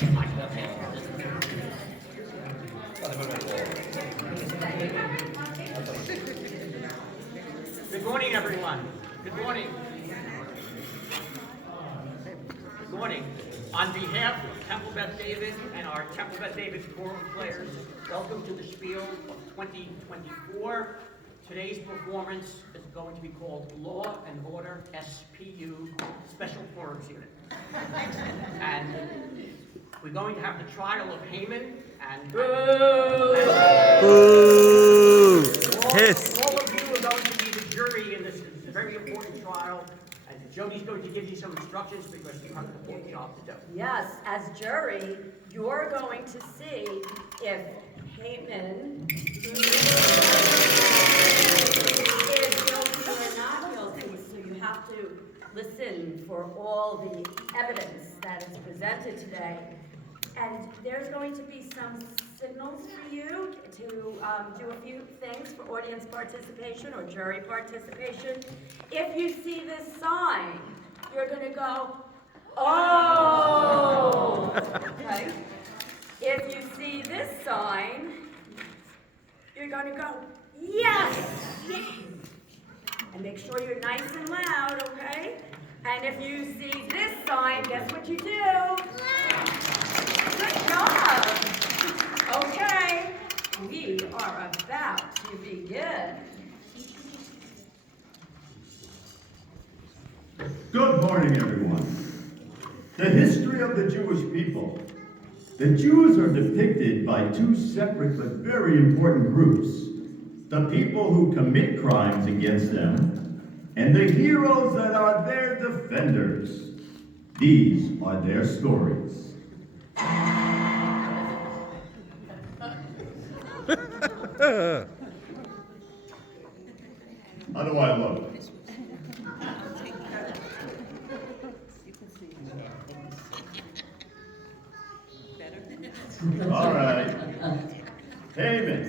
Good morning, everyone. Good morning. Good morning. On behalf of Temple Beth David and our Temple Beth David Courtroom players, welcome to the Shpiel of 2024. Today's performance is going to be called Law and Order SPU, Special Forums Unit. And we're going to have the trial of Haman and... Boo! All of you are going to be the jury in this very important trial. And Jodi's going to give you some instructions because you have an important job to do. Yes, as jury, you're going to see if Haman is guilty or not guilty. So you have to listen for all the evidence that is presented today. And there's going to be some signals for you to do a few things for audience participation or jury participation. If you see this sign, you're going to go, oh! Okay? If you see this sign, you're going to go, yes! And make sure you're nice and loud, okay? And if you see this sign, guess what you do? Good job! Okay, we are about to begin. Good morning, everyone. The history of the Jewish people. The Jews are depicted by two separate but very important groups. The people who commit crimes against them, and the heroes that are their defenders. These are their stories. How do I look? All right. Haman.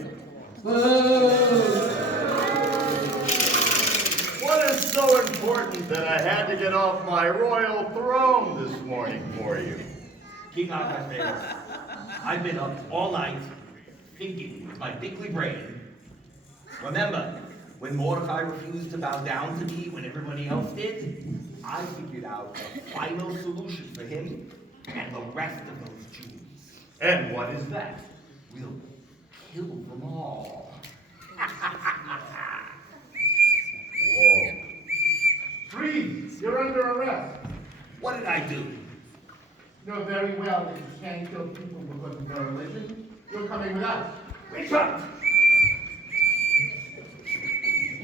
What is so important that I had to get off my royal throne this morning for you? King Ahasuerus, I've been up all night thinking with my thickly brain. Remember, when Mordecai refused to bow down to me when everybody else did, I figured out a final solution for him and the rest of those Jews. And what is that? We'll kill them all. Whoa. Freeze! You're under arrest. What did I do? You know very well that you can't kill people because of their religion. You're coming with us. Wake up!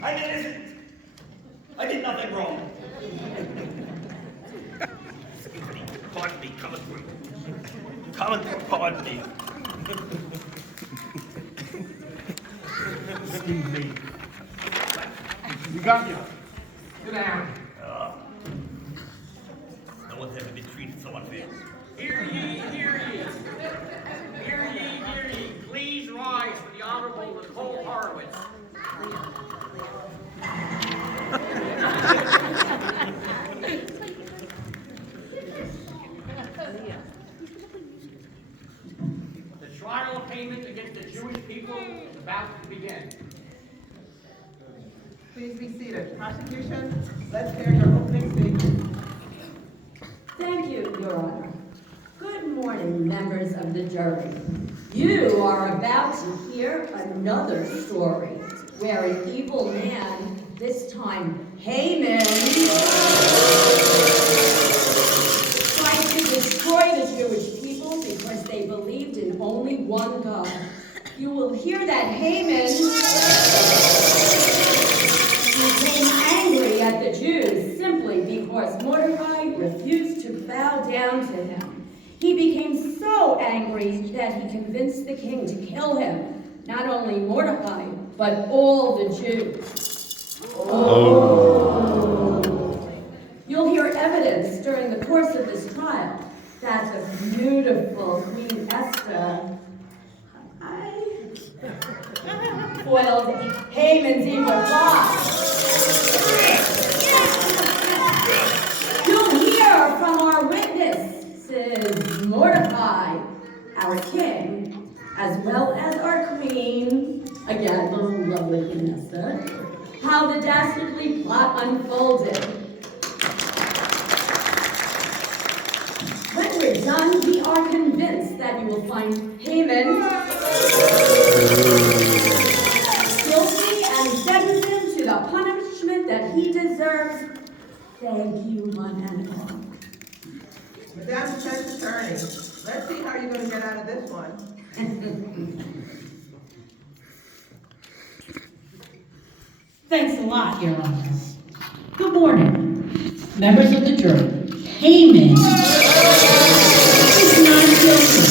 I'm innocent. I did nothing wrong. Excuse me. Pardon me. Coming through. Coming through. Pardon me. Excuse me. We got you. Sit down. No one's ever been treated so unfair. Hear ye, hear ye. Hear ye, hear ye. Please rise for the Honorable Nicolle Horowitz. The trial of Haman against the Jewish people is about to begin. Please be seated. Prosecution, let's hear your opening statement. Thank you, Your Honor. Good morning, members of the jury. You are about to hear another story where an evil man, this time Haman, tried to destroy the Jewish people because they believed in only one God. You will hear that Haman became angry at the Jews simply because Mordecai refused to bow down to him. He became so angry that he convinced the king to kill him, not only Mordecai, but all the Jews. Oh. You'll hear evidence during the course of this trial that the beautiful Queen Esther foiled Haman's evil plot. You'll hear from our witnesses, Mordecai well as our queen, again, the lovely Queen Esther, how the dastardly plot unfolded. When we're done, we are convinced that you will find Haman guilty and sentence him to the punishment that he deserves. Thank you, one and all. Madam Defense Attorney, let's see how you're gonna get out of this one. Thanks a lot, Your Honor. Good morning, members of the jury. Haman is not guilty.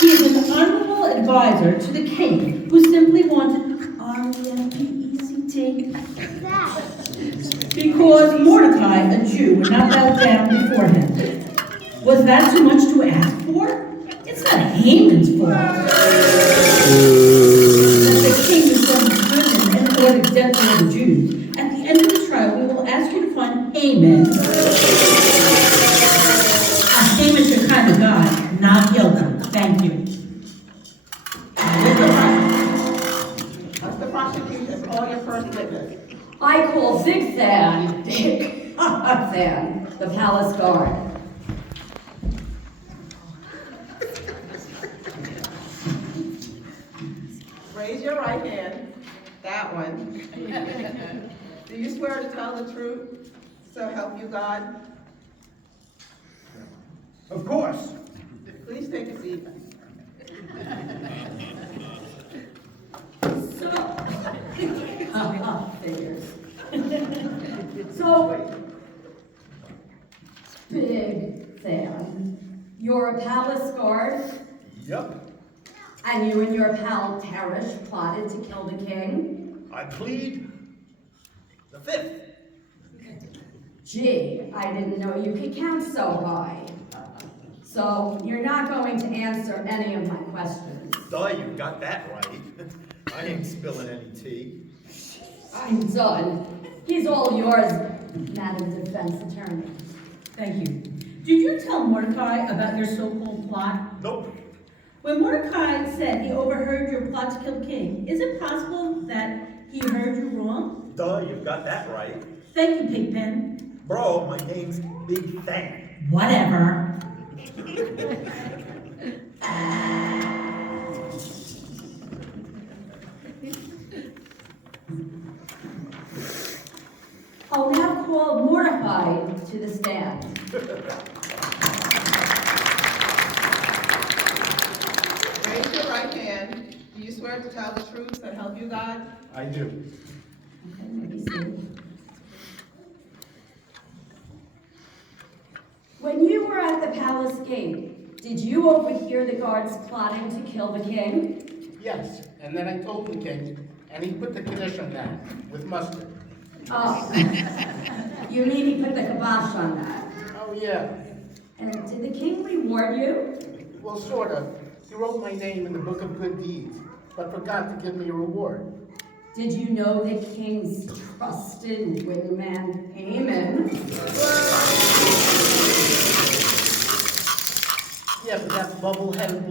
He is an honorable advisor to the king who simply wanted R-E-M-P-E-C-T because Mordecai, a Jew, would not bow down before him. Was that too much to ask for? It's not Haman's fault. That the king was going to prison and ordered death for the Jews. At the end of the trial, we will ask you to find Haman, a Hamish kind of guy, not guilty. Thank you. What's the prosecution? Call your first witness. I call Zigzag, Dick Zan, the palace guard. Raise your right hand. That one. Do you swear to tell the truth, so help you God? Of course. Please take a seat. Figures. So, Big Fan, you're a palace guard, Yup, and you and your pal Tarish plotted to kill the king? I plead the fifth. Gee, I didn't know you could count so high. So, you're not going to answer any of my questions. Duh, you got that right. I ain't spilling any tea. I'm done. He's all yours, Madam Defense Attorney. Thank you. Did you tell Mordecai about your so-called plot? Nope. When Mordecai said he overheard your plot to kill the king, is it possible that he heard you wrong? Duh, you got that right. Thank you, Pigpen. Bro, my name's Big Fan. Whatever. I'll now call Mordecai to the stand. Raise your right hand. Do you swear to tell the truth, so help you God? I do. Okay, let me see. When you were at the palace gate, did you overhear the guards plotting to kill the king? Yes, and then I told the king, and he put the kiddush on that with mustard. Oh, you mean he put the kibosh on that? Oh, yeah. And did the king reward you? Well, sort of. He wrote my name in the book of good deeds, but forgot to give me a reward. Did you know the king's trusted wingman, Haman? Yeah, but that bubble-headed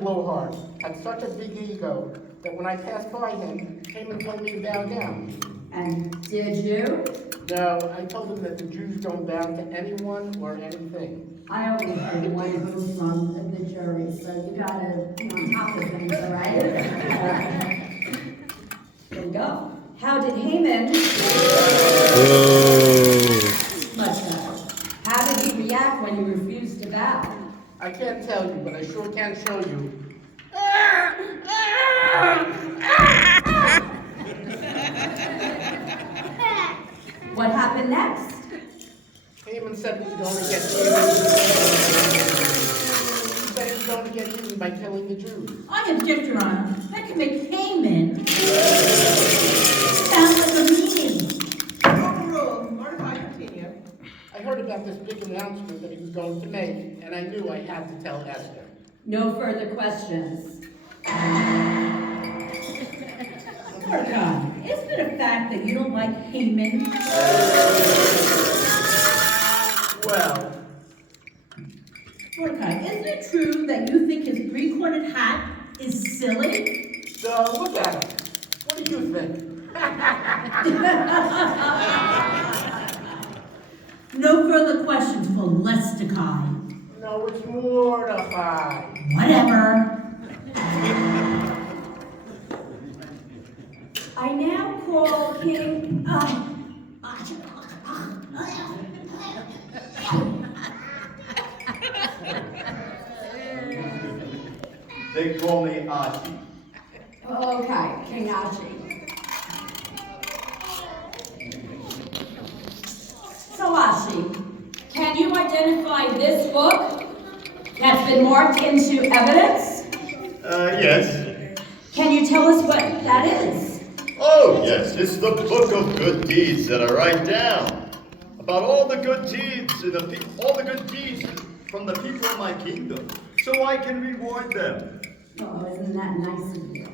blowhard, had such a big ego that when I passed by him, Haman told me to bow down. And did you? No, I told him that the Jews don't bow to anyone or anything. I only heard one who from the jury, so you gotta be on top of things, all right? Here we go. How did Haman... Much better. How did he react when you refused to bow? I can't tell you, but I sure can show you. What happened next? Haman said he was going to get even by killing the Jews. I object, Your Honor. That could make Haman sound like a meaning. Overruled. Mordecai, continue. I heard about this big announcement that he was going to make, and I knew I had to tell Esther. No further questions. Mordecai, isn't it a fact that you don't like Haman? Well, Mordecai, isn't it true that you think his three-cornered hat is silly? So look at him. What do you think? No further questions for Lestikai. No, it's Mordecai. Whatever. I now call King, They call me Ashi. okay, King Ashi. So Ashi, can you identify this book that's been marked into evidence? Yes. Can you tell us what that is? Oh, yes, it's the book of good deeds that I write down. About all the good deeds all the good deeds from the people of my kingdom, so I can reward them. Oh, isn't that nice of you?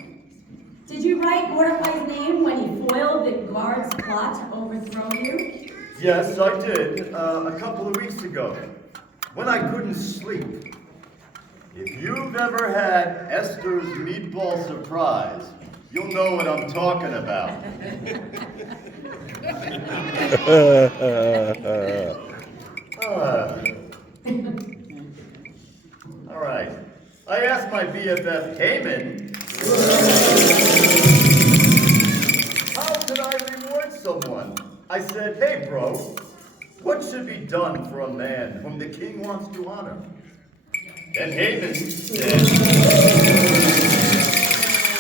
Did you write Mordecai's name when he foiled the guard's plot to overthrow you? Yes, I did, a couple of weeks ago, when I couldn't sleep. If you've ever had Esther's meatball surprise, you'll know what I'm talking about. All right. I asked my BFF Haman, how could I reward someone? I said, hey bro, what should be done for a man whom the king wants to honor? And Haman said,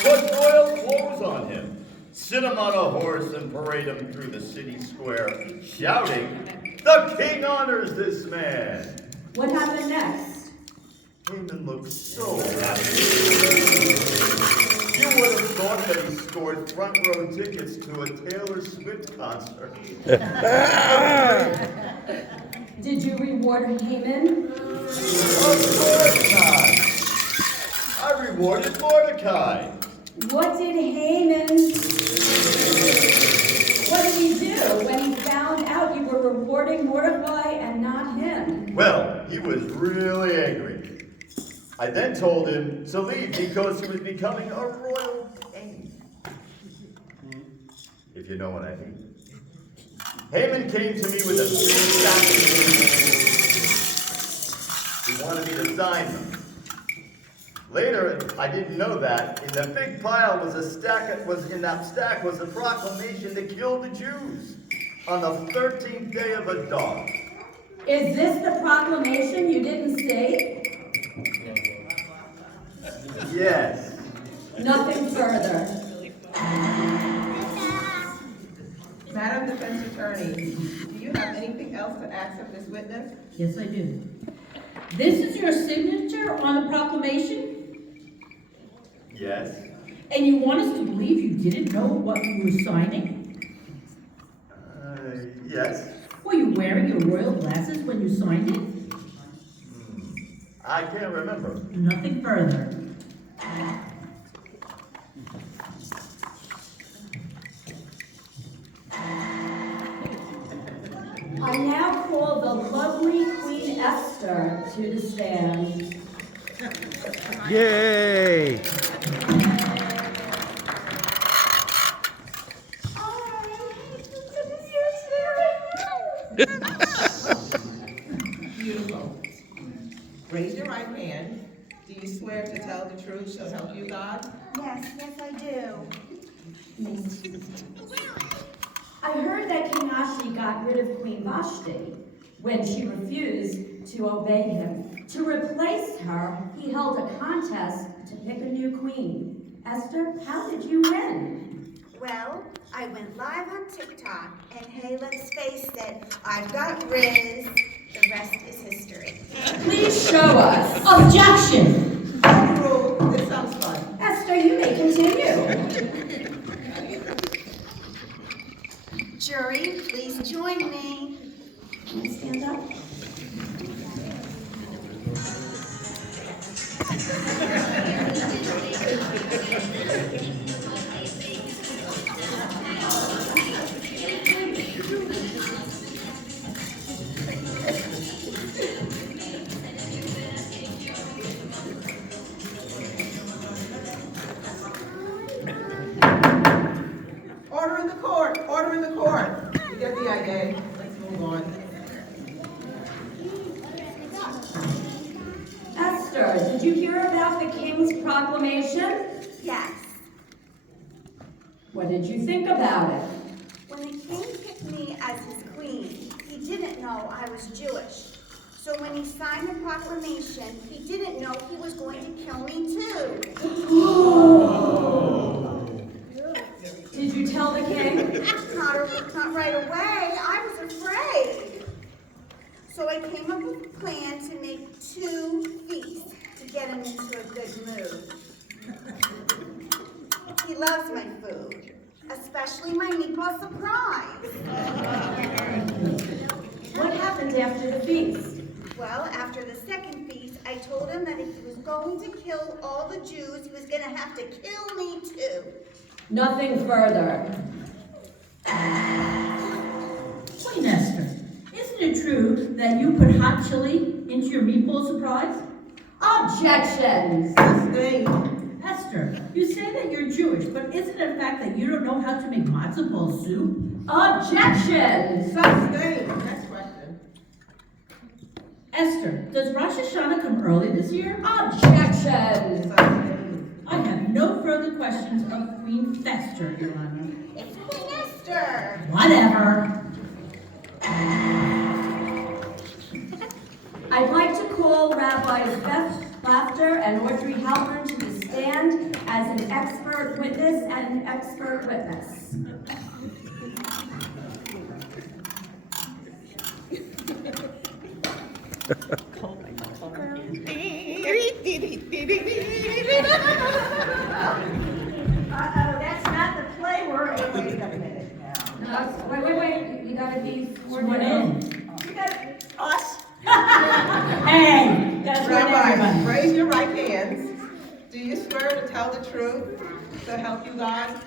put royal clothes on him, sit him on a horse and parade him through the city square, shouting, the king honors this man. What happened next? Haman looked so happy. You would have thought that he scored front row tickets to a Taylor Swift concert. Did you reward Haman? Of course not. I rewarded Mordecai. What did he do when he found out you were rewarding Mordecai and not him? Well, he was really angry. I then told him to leave because he was becoming a royal pain. If you know what I mean. Haman came to me with a big stack of papers. He wanted me to sign them. Later, I didn't know that in the big pile in that stack was a proclamation to kill the Jews on the 13th day of Adar. Is this the proclamation you didn't state? Yes. Nothing further. Madam Defense Attorney, do you have anything else to ask of this witness? Yes, I do. This is your signature on the proclamation? Yes. And you want us to believe you didn't know what you were signing? Yes. Were you wearing your royal glasses when you signed it? I can't remember. Nothing further. I now call the lovely Queen Esther to the stand. Yay! Beautiful. Raise your right hand. Do you swear to tell the truth, so help you God? Yes, I do. I heard that King Ashi got rid of Queen Vashti when she refused to obey him. To replace her, he held a contest to pick a new queen. Esther, how did you win? Well, I went live on TikTok, and hey, let's face it, I've got Riz. The rest is history. Please show us. Objection! Rule, this sounds fun. Esther, you may continue. Jury, please join me. Can you stand up? Esther, did you hear about the king's proclamation? Yes. What did you think about it? When the king picked me as his queen, he didn't know I was Jewish. So when he signed the proclamation, he didn't know he was going to kill me too. Did you tell the king? Not right away. I was afraid. So I came up with a plan to make 2 feasts to get him into a good mood. He loves my food, especially my meatball surprise. What happened after the feast? Well, after the second feast, I told him that if he was going to kill all the Jews, he was going to have to kill me too. Nothing further. Wait, Esther, isn't it true that you put hot chili into your meatball surprise? Objections! Esther, you say that you're Jewish, but isn't it a fact that you don't know how to make matzo ball soup? Objections! Next question. Esther, does Rosh Hashanah come early this year? Objections! I have no further questions of Queen Esther, Your Honor. It's Queen Esther. Whatever. I'd like to call Rabbis Beth and Audrey Halpern to the stand as an expert witness and an expert witness. Uh-oh, that's not the play we're in. Wait a minute now. Wait, you gotta be sworn Sworn in. in. You got us. Hey, that's right, Rabbis, everybody. raise your right hands. Do you swear to tell the truth, to help you God?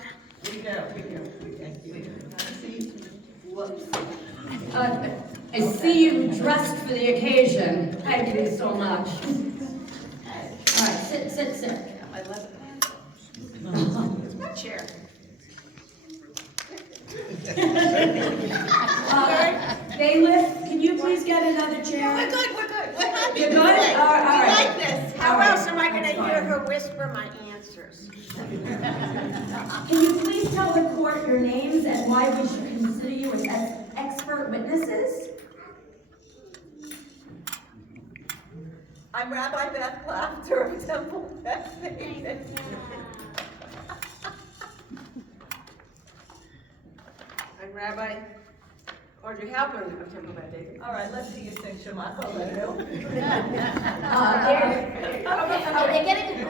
We go. Thank you. See? Whoops. I see you dressed for the occasion. Thank you so much. All right, sit. It's my chair. Bailiff, can you please get another chair? We're good. We're happy. You're with good? it. All right. We like this. How All right. else am I going to That's hear fine. her whisper my answers? Can you please tell the court your names and why we should consider you as expert witnesses? I'm Rabbi Beth Laughter of Temple Beth. I'm Rabbi Audrey Halpern of Temple Beth David. All right, let's see you sing Shema Kolenu. They're getting.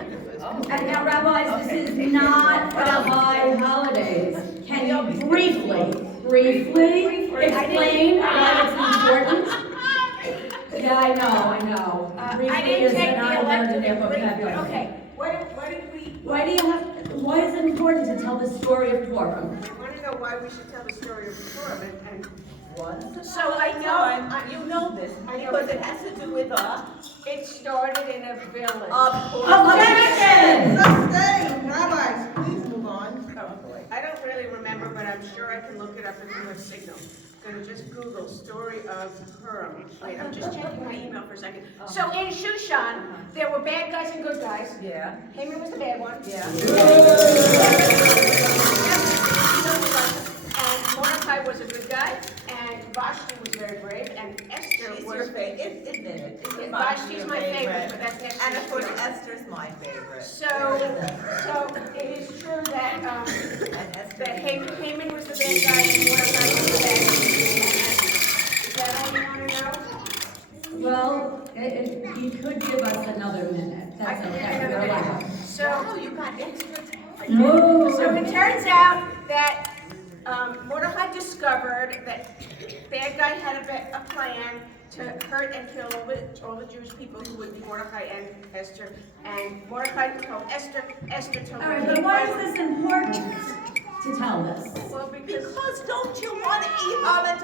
And now, rabbis, this is not Rabbi Holidays. Can you briefly explain why it's important? Yeah, I know. Briefly is not a word in their vocabulary. Okay, Why is it important to tell the story of Purim? I want to know why we should tell the story of Purim and So I know, you know this, because it has to do with it started in a village. Objection! Sustain, rabbis, please move on. I don't really remember, but I'm sure I can look it up if you have signal. I'm gonna just Google story of Purim. Wait, I'm just checking my email for a second. So in Shushan, there were bad guys and good guys. Yeah, Haman was the bad one. yeah. And Mordecai was a good guy, and Vashti was very brave, and Esther She's was. your favorite, admit it. Isn't Vashti's my favorite, but that's next And year's of course, Purim. Esther's my favorite. So it is true that, And Esther. that Haman was the bad guy and Mordecai was the bad guy. Is that all you want to know? Well, you could give us another minute. That's okay. You're allowed. So, you got extra time. No. so it turns out that Mordecai discovered that bad guy had a plan to hurt and kill all the Jewish people who would be Mordecai and Esther. And Mordecai told Esther, Esther told All right, but why is this important to tell this? Well, because Because don't you want to eat Haman?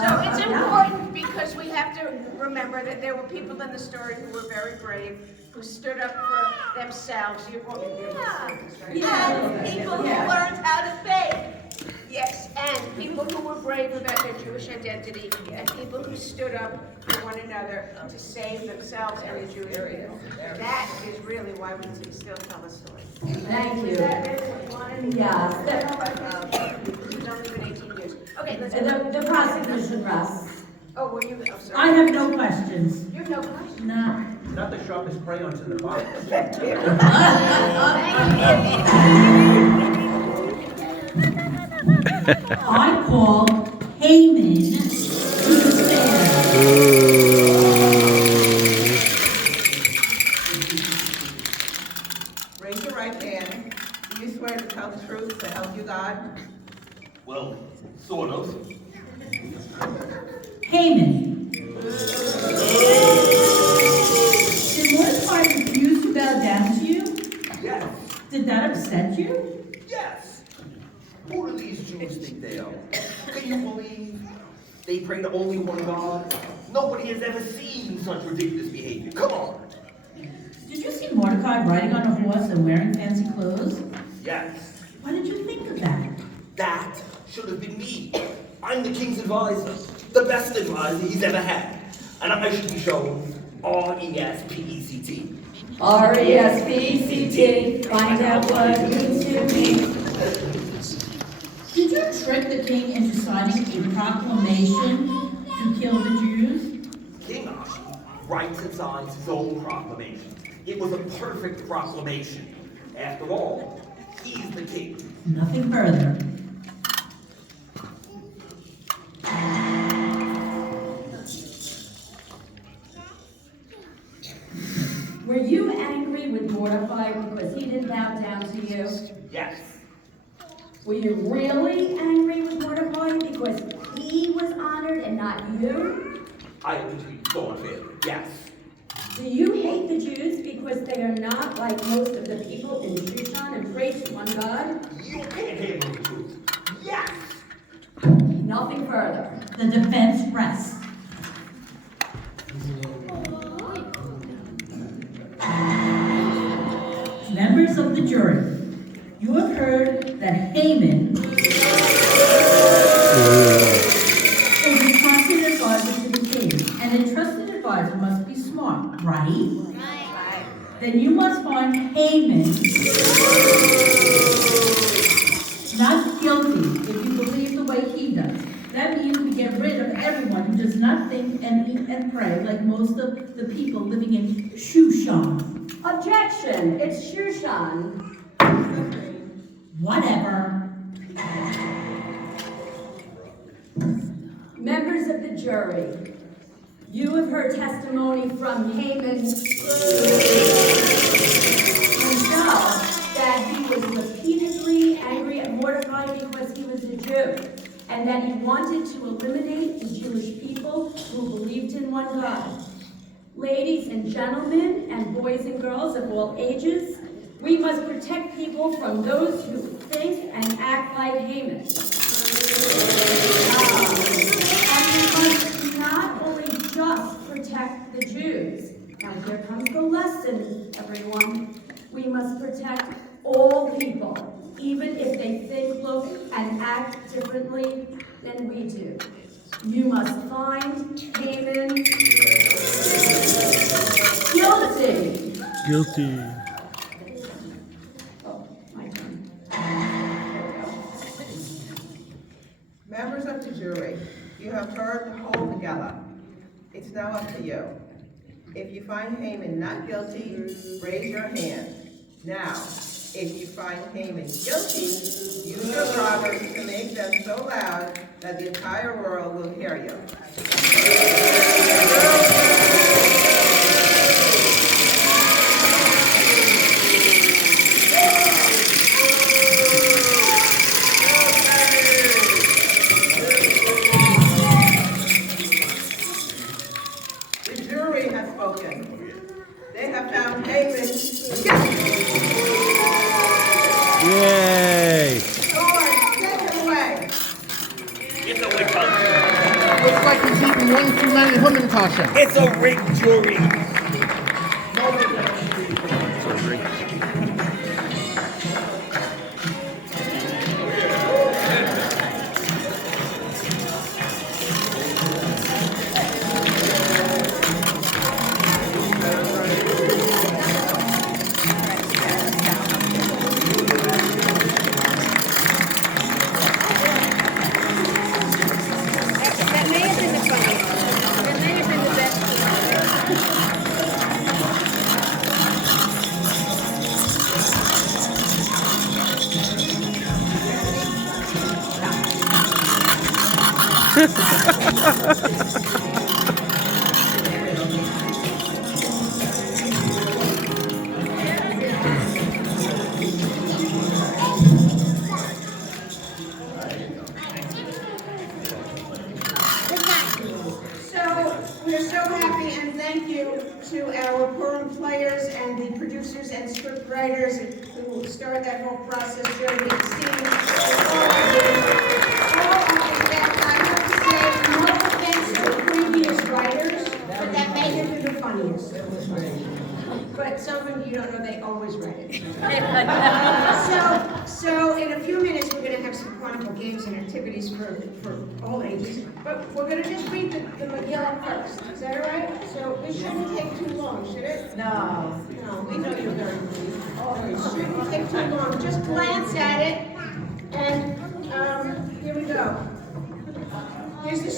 So it's important because we have to remember that there were people in the story who were very brave, who stood up for themselves. You won't be able to say this, right? And people who learned how to bake. Yes, and people who were brave about their Jewish identity, and people who stood up for one another to save themselves and the Jewish people. That is really why we still tell the story. Thank you. Is that really what you wanted? Yeah. It's only been 18 years. Okay, let's. The prosecution rests. Oh, were you? Oh, sorry. I have no questions. You have no question. No. Not the sharpest crayons in the box. I call Haman to stand. Raise your right hand. Do you swear to tell the truth to help you God? Well, sort of. Haman. Did Mordecai refuse to bow down to you? Yes, Did that upset you? yes. Who do these Jews think they are? Can you believe they pray to only one God? Nobody has ever seen such ridiculous behavior. Come on. Did you see Mordecai riding on a horse and wearing fancy clothes? Yes, What did you think of that? that should have been me. I'm the king's advisor, the best advisor he's ever had. And I should be shown R-E-S-P-E-C-T. R-E-S-P-E-C-T, find out what it means to me. Did you trick the king into signing a proclamation to kill the Jews? King Ashi writes and signs his own proclamation. It was a perfect proclamation. After all, he's the king. Nothing further. Were you angry with Mordecai because he didn't bow down to you? Yes. Were you really angry with Mordecai because he was honored and not you? I have been treated so unfairly. Yes. Do you hate the Jews because they are not like most of the people in Shushan and pray to one God? You can't handle the truth. Yes. Nothing further. The defense rests. Members of the jury, you have heard that Haman is a trusted advisor to the king, and a trusted advisor must be smart, right? Right. Then you must find Haman not guilty if you believe the way he does. That means we get rid of everyone who does not think and eat and pray like most of the people living in Shushan. Objection, it's Shushan. Whatever. Members of the jury, you have heard testimony from Haman himself that he was repeatedly angry at Mordecai because he was a Jew, and that he wanted to eliminate the Jewish people who believed in one God. Ladies and gentlemen, and boys and girls of all ages, we must protect people from those who think and act like Haman. And we must not only just protect the Jews. Now here comes the lesson, everyone. We must protect all people, even if they think, look, and act differently than we do. You must find Haman guilty. Guilty. Oh, my turn. Members of the jury, you have heard the whole Megillah. It's now up to you. If you find Haman not guilty, raise your hand. Now, if you find Haman guilty, use your proverbs to make them so loud that the entire world will hear you. The jury has spoken. They have found Haman guilty. Yay! Lord, take him away. It's a witch hunt. Looks like he's eating one too many human kasha. It's a rigged jury. So, we're so happy and thank you to our Purim players and the producers and script writers who started that whole process, Jodi and Steve. I have to say, no offense to the previous writers, but that may have been the funniest. But some of them, you don't know, they always write it. So in a few minutes, we're gonna have some carnival games and activities for all ages, but we're gonna just read the Megillah first. Is that all right? So this shouldn't take too long, should it? No. No, we know you're very busy. It shouldn't take too long. Just glance at it, and here we go. Here's the